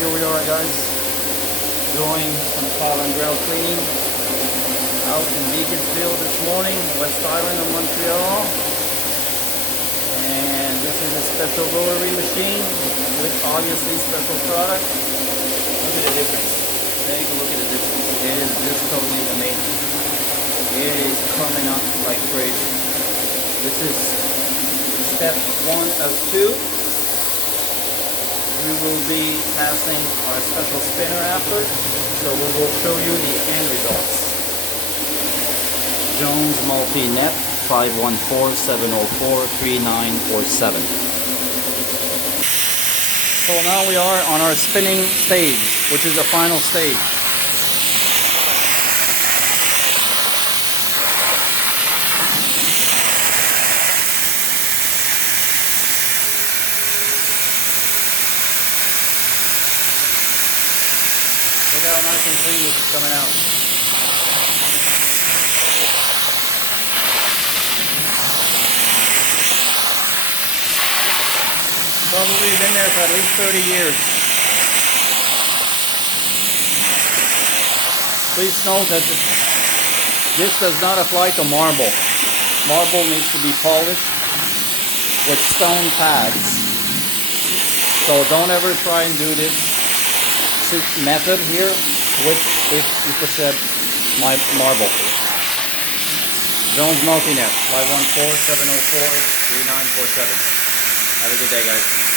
here we are, guys, doing some tile and grout cleaning out in Beaconsfield this morning, West Island of Montreal. And this is a special rotary machine with obviously special product. Look at the difference. Take a look at the difference. It is just totally amazing. It is coming up like crazy. This is step 1 of 2. We will be passing our special spinner after, so we will show you the end results. Jones Multi-Net 514-704-3947. So now we are on our spinning stage, which is the final stage. Look how nice and clean this is coming out. Probably been there for at least 30 years. Please note that this does not apply to marble. Marble needs to be polished with stone pads. So don't ever try and do this method here if you said my marble. Jones Multi-Net 514-704-3947. Have a good day, guys.